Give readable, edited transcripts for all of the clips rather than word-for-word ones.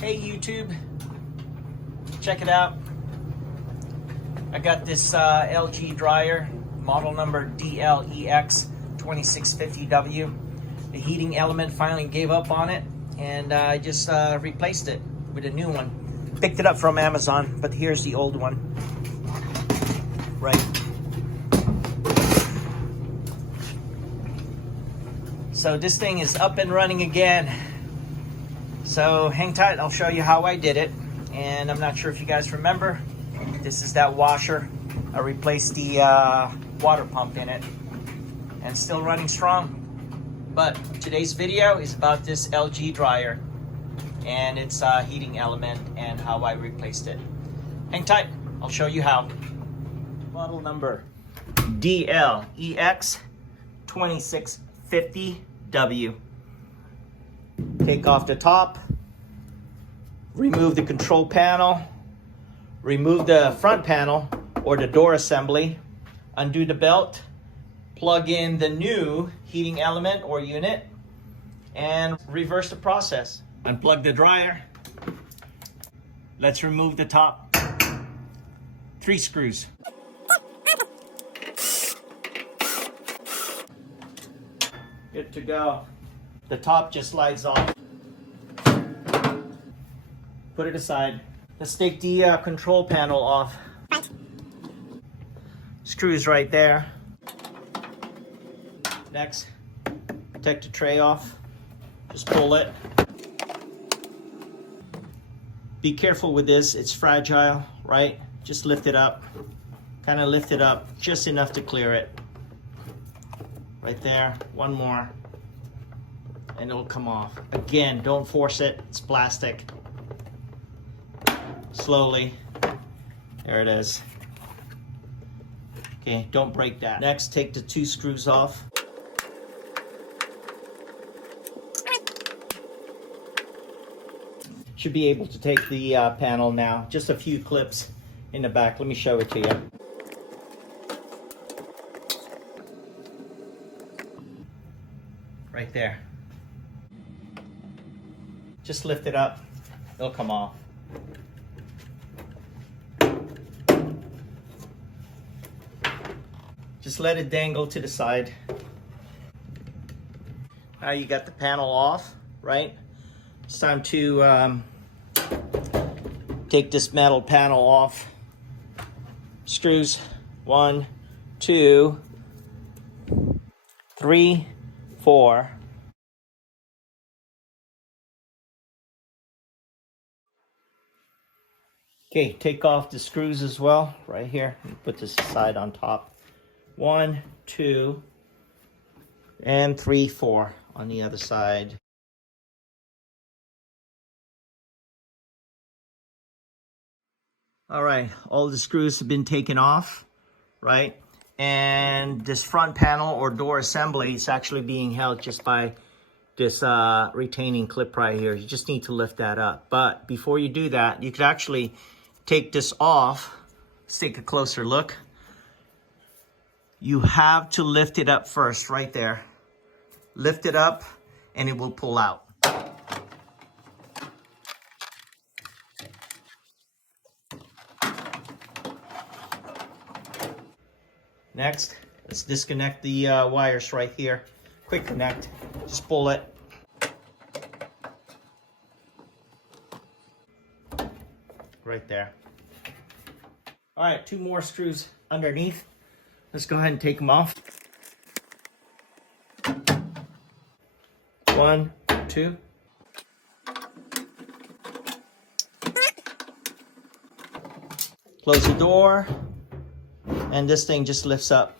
Hey YouTube, check it out. I got this LG dryer, model number DLEX2650W. The heating element finally gave up on it, and I just replaced it with a new one. Picked it up from Amazon, but here's the old one. Right. So this thing is up and running again. So hang tight, I'll show you how I did it. And I'm not sure if you guys remember, this is that washer. I replaced the water pump in it, and still running strong. But today's video is about this LG dryer and its heating element and how I replaced it. Hang tight, I'll show you how. Model number DLEX2650W. Take off the top, remove the control panel, remove the front panel or the door assembly, undo the belt, plug in the new heating element or unit, and reverse the process. Unplug the dryer. Let's remove the top 3 screws. Good to go. The top just slides off. Put it aside. Let's take the control panel off. Screws right there. Next, take the tray off. Just pull it. Be careful with this, it's fragile, right? Just lift it up. Kind of lift it up just enough to clear it. Right there, one more. And it'll come off. Again, don't force it, it's plastic. Slowly. There it is. Okay, don't break that. Next, take the 2 screws off. Should be able to take the panel now. Just a few clips in the back. Let me show it to you. Right there. Just lift it up, it'll come off. Just let it dangle to the side. Now you got the panel off, right? It's time to take this metal panel off. Screws 1, 2, 3, 4. Okay, take off the screws as well, right here. Put this aside on top. 1, 2, and 3, 4 on the other side. All right, all the screws have been taken off, right? And this front panel or door assembly is actually being held just by this retaining clip right here. You just need to lift that up. But before you do that, you could actually take this off. Let's take a closer look. You have to lift it up first, right there. Lift it up and it will pull out. Next, let's disconnect the wires right here. Quick connect, just pull it. Right there. All right, 2 more screws underneath. Let's go ahead and take them off. 1, 2. Close the door, and this thing just lifts up.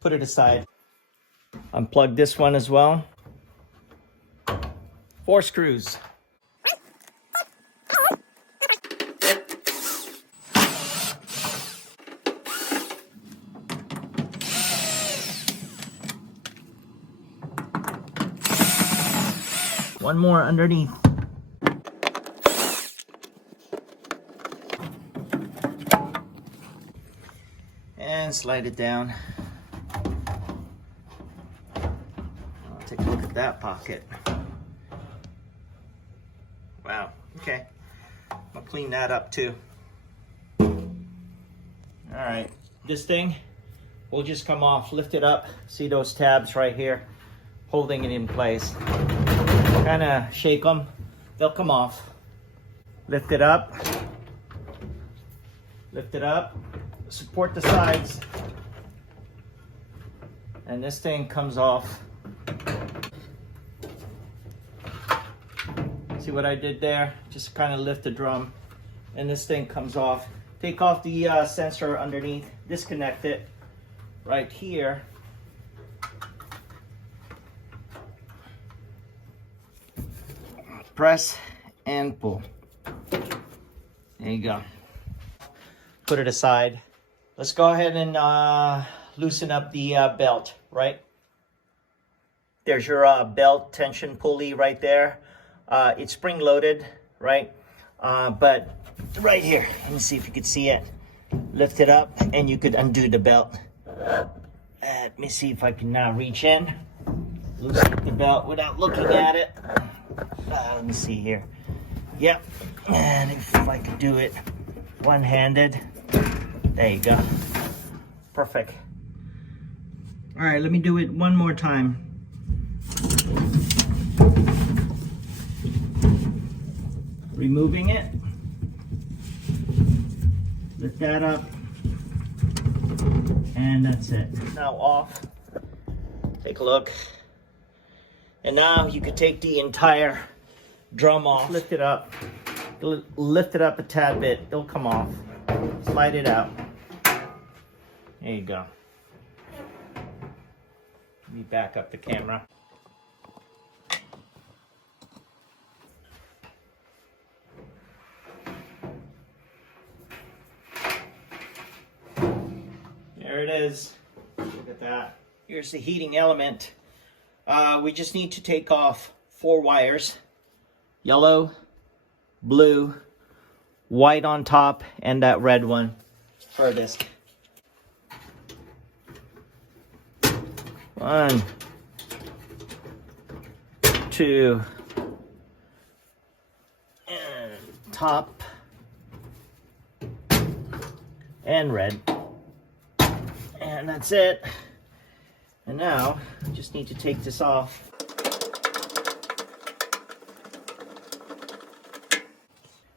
Put it aside. Unplug this one as well. 4 screws. One more underneath. And slide it down. I'll take a look at that pocket. Wow, okay. I'll clean that up too. All right, this thing will just come off. Lift it up. See those tabs right here? Holding it in place. Kind of shake them. They'll come off. Lift it up. Lift it up. Support the sides. And this thing comes off. See what I did there? Just kind of lift the drum and this thing comes off. Take off the sensor underneath, disconnect it right here. Press and pull. There you go. Put it aside. Let's go ahead and loosen up the belt, right? There's your belt tension pulley right there. It's spring loaded, right? But right here, let me see if you can see it. Lift it up and you could undo the belt. Let me see if I can now reach in, loosen the belt without looking at it. Let me see here. Yep, and if I could do it one-handed, there you go. Perfect. All right, let me do it one more time. Removing it. Lift that up. And that's it. Now off. Take a look. And now you can take the entire drum off. Lift it up. Lift it up a tad bit. It'll come off. Slide it out. There you go. Let me back up the camera. There it is. Look at that. Here's the heating element. We just need to take off 4 wires. Yellow, blue, white on top, and that red one furthest. 1, 2, and top, and red. And that's it. And now, I just need to take this off.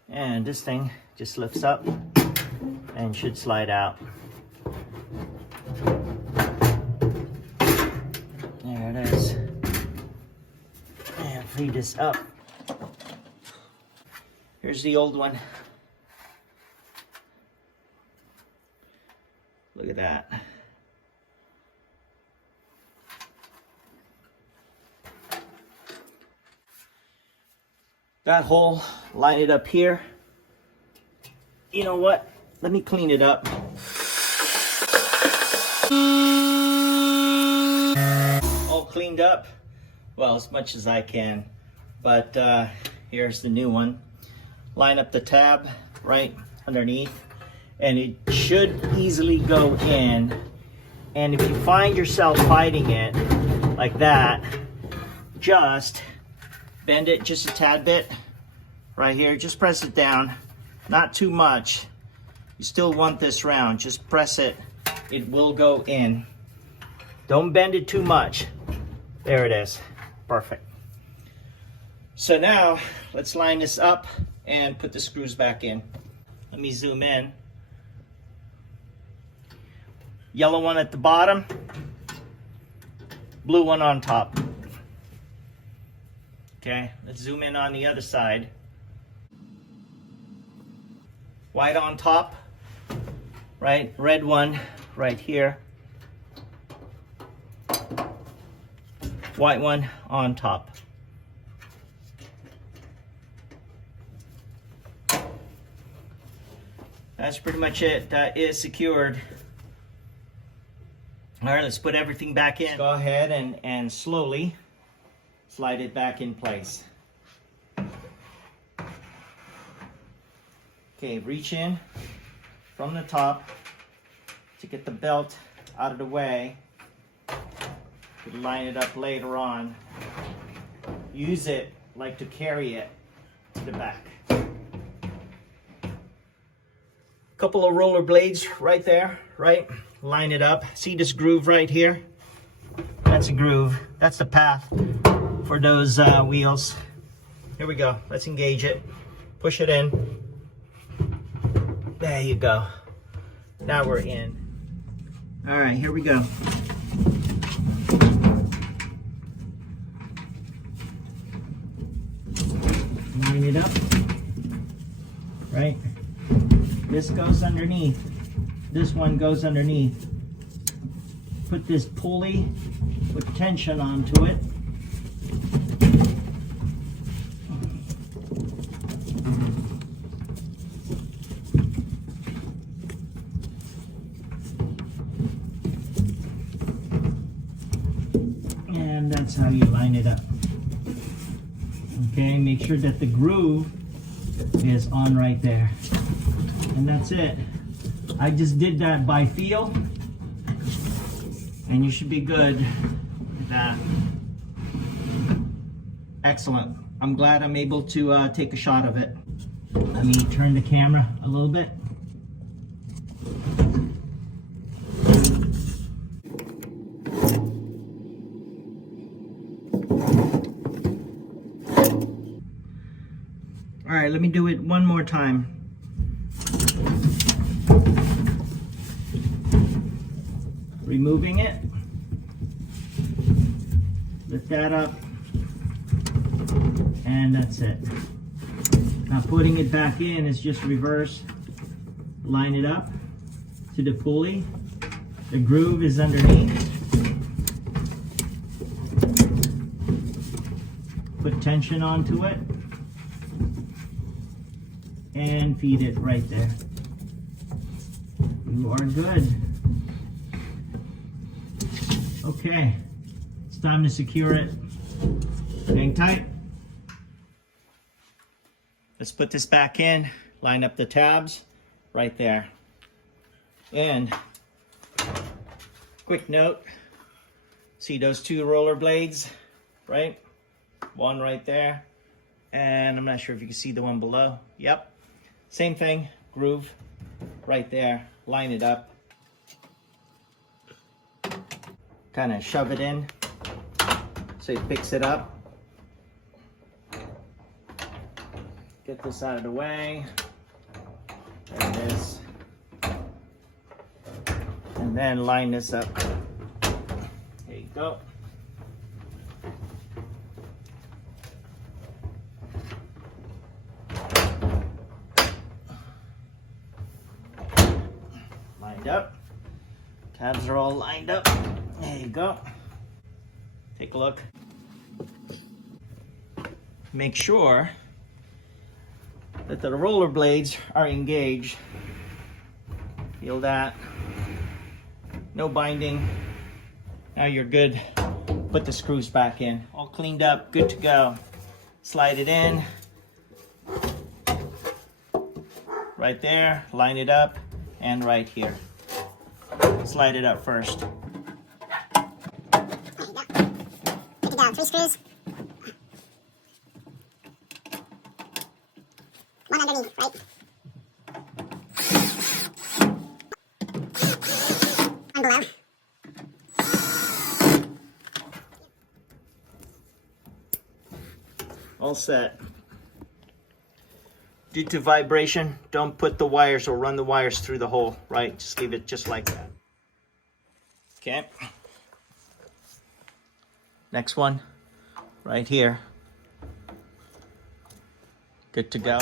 And this thing just lifts up and should slide out. There it is. And free this up. Here's the old one. Look at that. That hole, line it up here. You know what? Let me clean it up. All cleaned up. Well, as much as I can. But here's the new one. Line up the tab right underneath. And it should easily go in. And if you find yourself fighting it like that, just bend it just a tad bit right here. Just press it down, not too much. You still want this round. Just press it. It will go in. Don't bend it too much. There it is. Perfect. So now let's line this up and put the screws back in. Let me zoom in. Yellow one at the bottom, blue one on top. Okay, let's zoom in on the other side. White on top, right? Red one right here. White one on top. That's pretty much it. That is secured. All right, let's put everything back in. Let's go ahead and slowly slide it back in place. Okay, reach in from the top to get the belt out of the way. Line it up later on. Use it like to carry it. to the back. Couple of roller blades right there, right? Line it up. See this groove right here? That's a groove. That's the path for those wheels. Here we go. Let's engage it. Push it in. There you go. Now we're in. All right, here we go. Line it up. Right? This goes underneath. This one goes underneath. Put this pulley, put tension onto it. And that's how you line it up. Okay, make sure that the groove is on right there. And that's it. I just did that by feel, and you should be good with that. Excellent. I'm glad I'm able to take a shot of it. Let me turn the camera a little bit. All right, let me do it one more time. Removing it, lift that up, and that's it. Now putting it back in is just reverse. Line it up to the pulley. The groove is underneath. Put tension onto it and feed it right there. You are good. Okay, it's time to secure it. Hang tight. Let's put this back in, line up the tabs right there. And quick note, see those two roller blades, right? One right there, and I'm not sure if you can see the one below. Yep, same thing, groove right there, line it up. Kind of shove it in so it picks it up. Get this out of the way. There it is. And then line this up. There you go. Lined up. Tabs are all lined up. There you go. Take a look. Make sure that the roller blades are engaged. Feel that. No binding. Now you're good. Put the screws back in. All cleaned up, good to go. Slide it in. Right there, line it up, and right here. Slide it up first. Take it down, 3 screws. One underneath, right? One below. All set. Due to vibration, don't put the wires or run the wires through the hole, right? Just leave it just like that. Okay. Next one, right here. Good to go.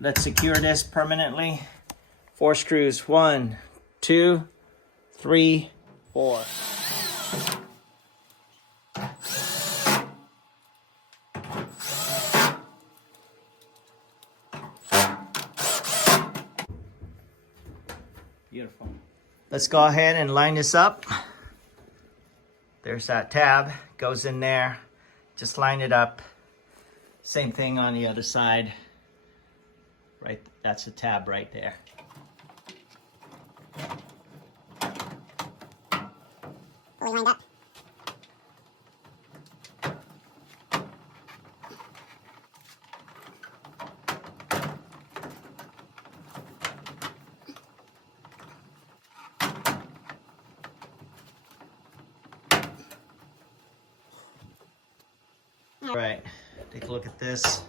Let's secure this permanently. 4 screws. 1, 2, 3, 4. Beautiful. Let's go ahead and line this up. There's that tab, goes in there. Just line it up. Same thing on the other side. Right, that's the tab right there. Fully lined up. Take a look at this.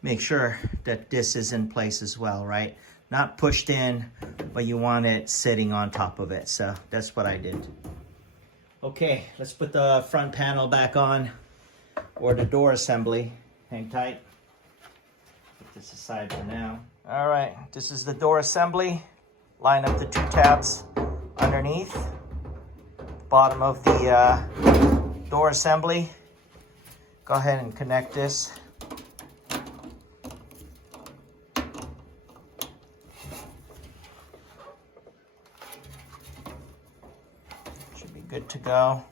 Make sure that this is in place as well, right? Not pushed in, but you want it sitting on top of it. So that's what I did. Okay, let's put the front panel back on, or the door assembly. Hang tight. Put this aside for now. All right, this is the door assembly. Line up the 2 tabs underneath. Bottom of the door assembly. Go ahead and connect this. Should be good to go.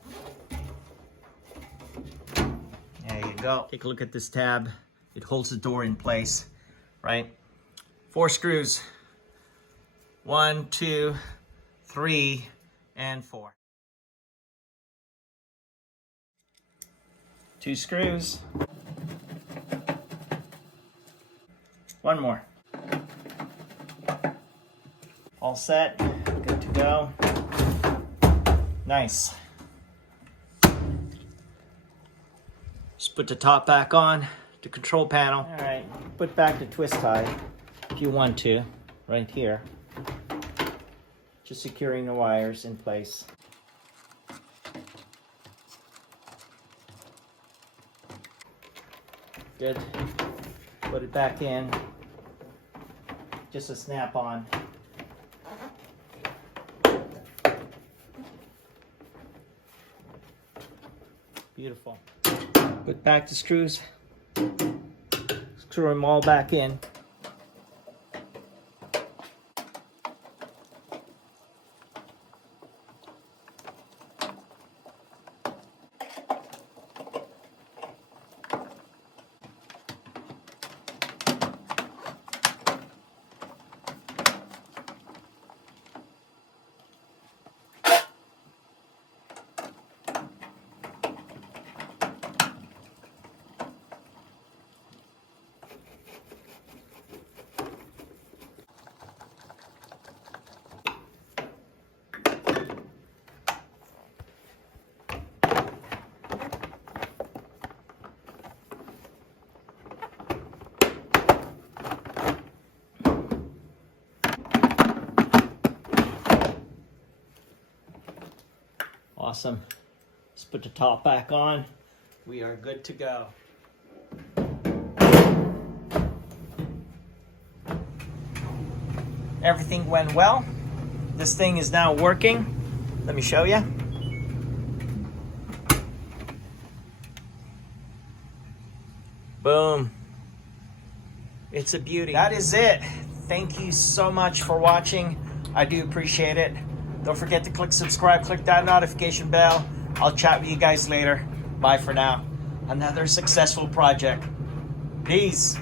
There you go. Take a look at this tab. It holds the door in place, right? 4 screws. 1, 2, 3, and 4. 2 screws. 1 more. All set, good to go. Nice. Just put the top back on, the control panel. All right, put back the twist tie if you want to, right here. Just securing the wires in place. Good. Put it back in. Just a snap on. Beautiful. Put back the screws. Screw them all back in. Awesome. Let's put the top back on. We are good to go. Everything went well. This thing is now working. Let me show you. Boom. It's a beauty. That is it. Thank you so much for watching. I do appreciate it. Don't forget to click subscribe, click that notification bell. I'll chat with you guys later. Bye for now. Another successful project. Peace.